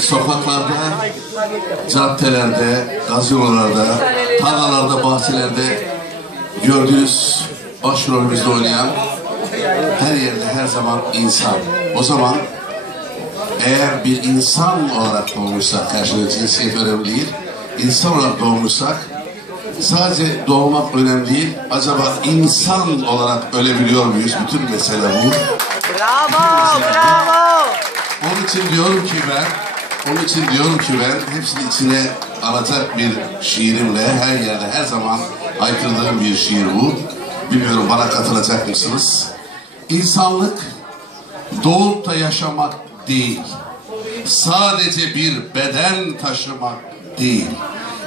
sokaklarda, caddelerde, gazinolarda, tarlalarda, bahçelerde gördüğünüz başrolümüzde oynayan her yerde her zaman insan. O zaman eğer bir insan olarak doğmuşsak, karşılığı cinsiyet önemli değil, insan olarak doğmuşsak sadece doğmak önemli değil, acaba insan olarak ölebiliyor muyuz? Bütün mesele bu. Bravo, bravo. Onun için diyorum ki ben, onun için diyorum ki ben hepsini içine alacak bir şiirimle her yerde her zaman haykırdığım bir şiir bu. Bilmiyorum bana katılacak mısınız? İnsanlık doğup da yaşamak değil. Sadece bir beden taşımak değil.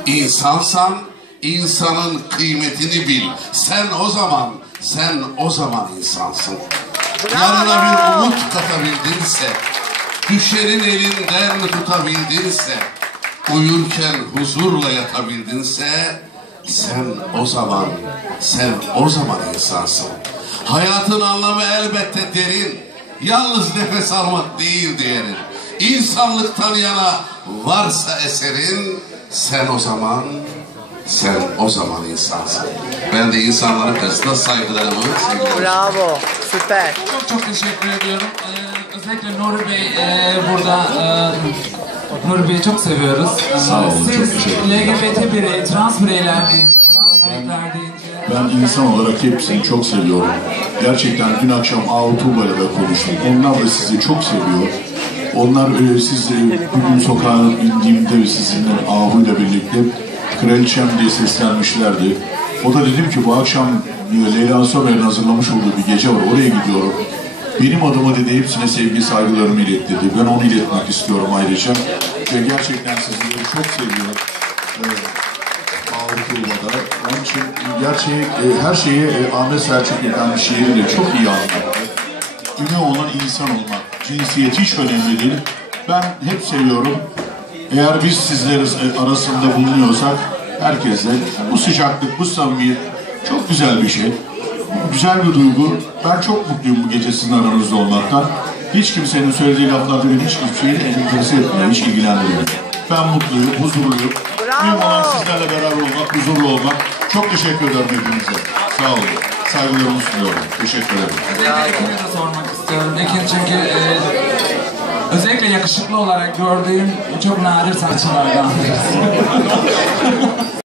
İnsansan insanın kıymetini bil. Sen o zaman, sen o zaman insansın. Yarına bir umut katabildinse, düşerin elinden tutabildinse, uyurken huzurla yatabildinse, sen o zaman, sen o zaman insansın. Hayatın anlamı elbette derin, yalnız nefes almak değil diyelim. İnsanlıktan yana varsa eserin, sen o zaman, sen o zaman insansın. Ben de insanların karşısında saygılarımı, sevgilerimi Bravo. Süper. Çok çok teşekkür ediyorum. Ee, özellikle Nuri Bey e, burada e, Nuri Bey'i çok seviyoruz. Sağ olun, Siz LGBT birey, trans bireyler deyince, trans bireyler deyince Ben insan olarak hepsini çok seviyorum. Gerçekten dün akşam Avutuğba'yla da konuştum. Onlar da sizi çok seviyor. Onlar e, siz e, bugün sokağa indiğimde sizinle Ahu'yla birlikte kraliçem diye seslenmişlerdi. O da dedim ki bu akşam e, Leyla Somer'in hazırlamış olduğu bir gece var oraya gidiyorum. Benim adıma dedi hepsine sevgi saygılarımı ilet dedi. Ben onu iletmek istiyorum ayrıca. Ve gerçekten sizleri çok seviyorum. Evet. Avrupa'da. Onun için gerçeği, e, her şeyi e, Ahmet Selçuk İlhan şiiriyle çok iyi anlattı. Ünü olan insan olmak, cinsiyet hiç önemli değil. Ben hep seviyorum. Eğer biz sizler arasında bulunuyorsak herkesle bu sıcaklık, bu samimiyet çok güzel bir şey. Güzel bir duygu. Ben çok mutluyum bu gece sizin aranızda olmaktan. Hiç kimsenin söylediği laflar beni hiç hiçbir şeyle enterese etmiyor, hiç ilgilendirmiyor. Ben mutluyum, huzurluyum. Mühim olan sizlerle beraber olmak, huzurlu olmak. Çok teşekkür ederim hepinize. Sağ olun. Saygılarımı sunuyorum. Teşekkür ederim. özellikle Ekin'e de sormak istiyorum. Ekin çünkü e, özellikle yakışıklı olarak gördüğüm çok nadir sanatçılardan.